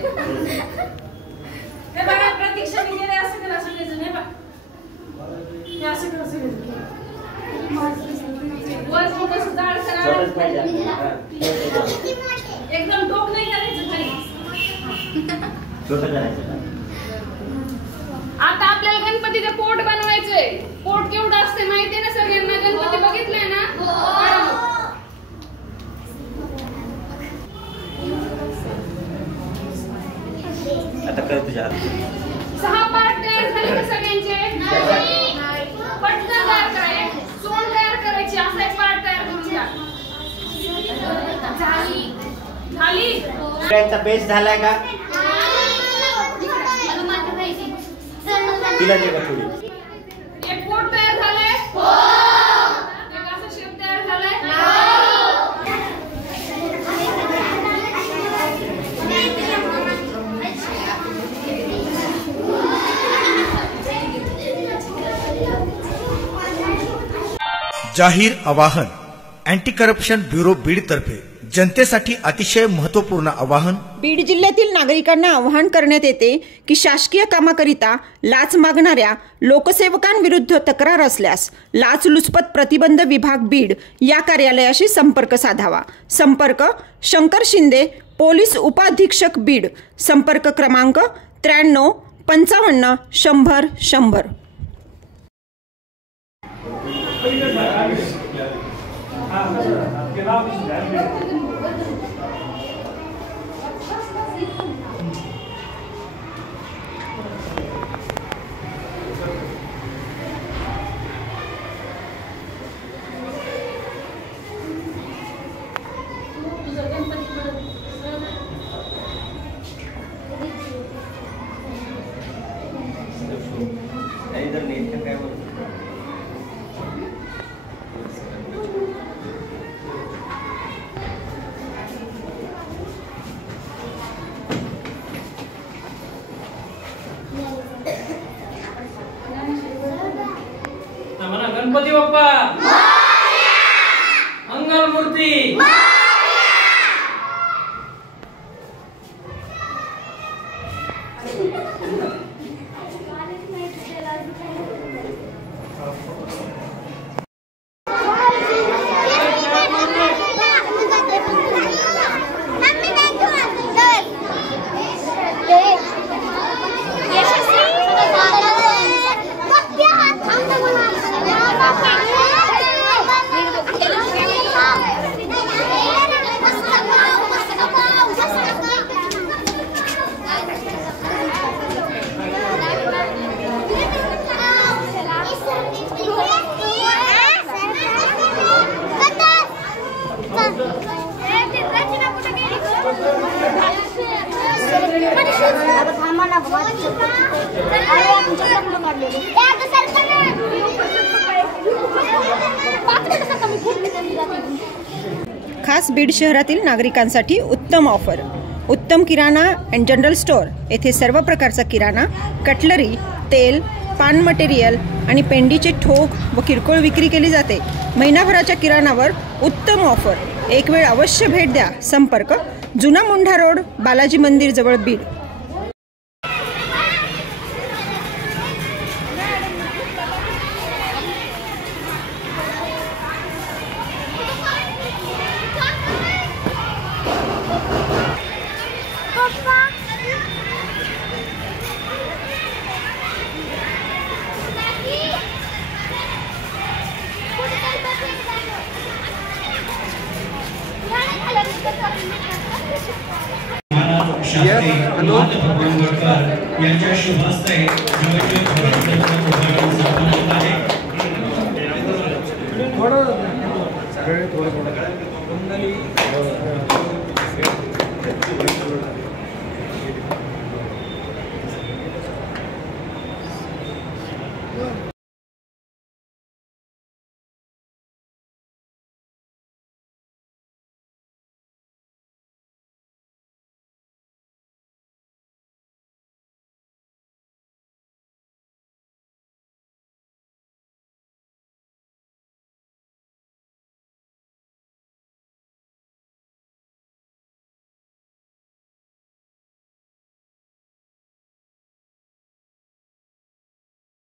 हे बघा प्रतीक्षाने गेले असं करा सगळेजण हे बघा हे असं करा सगळेजण वर थोडंसं जाड करा एकदम डोक नाही करायचं खाली छोटं करायचं आता आपल्याला गणपतीचं पोट बनवायचंय पोट केवढं असते माहितीये ना सगळ्यांना गणपती बघितलाय ना आता कर तुझ्या हात 6 पार्ट तयार झाले का सगळ्यांचे पटकन तयार करायचे सोंड तयार करायची असा एक पार्ट तयार करून घ्या झाली त्यांचा बेस झालाय का तिला दे का थोडी एक पोट तयार झालंय हो एक असं शेप तयार झालाय जाहीर आवाहन अँटी करप्शन ब्युरो बीड तर्फे जनतेसाठी अतिशय महत्वपूर्ण आवाहन बीड जिल्ह्यातील नागरिकांना आवाहन करण्यात येते की शासकीय कामाकरिता लाच मागणाऱ्या लोकसेवकांविरुद्ध तक्रार असल्यास लाचलुचपत प्रतिबंध विभाग बीड या कार्यालयाशी संपर्क साधावा. संपर्क शंकर शिंदे पोलीस उपाधीक्षक बीड. संपर्क क्रमांक 93 55 100 100. गणपती बाप्पा मंगल मूर्ती खास बीड शहरातील नागरिकांसाठी उत्तम ऑफर. उत्तम किराणा अँड जनरल स्टोअर येथे सर्व प्रकारचा किराणा, कटलरी, तेल, पान मटेरियल आणि पेंडीचे ठोक व किरकोळ विक्री केली जाते. महिनाभराच्या किराणावर उत्तम ऑफर. एक वेळ अवश्य भेट द्या. संपर्क जुना मुंढा रोड, बालाजी मंदिर जवळ, बीड. यांच्या शुभ हस्ते थोडं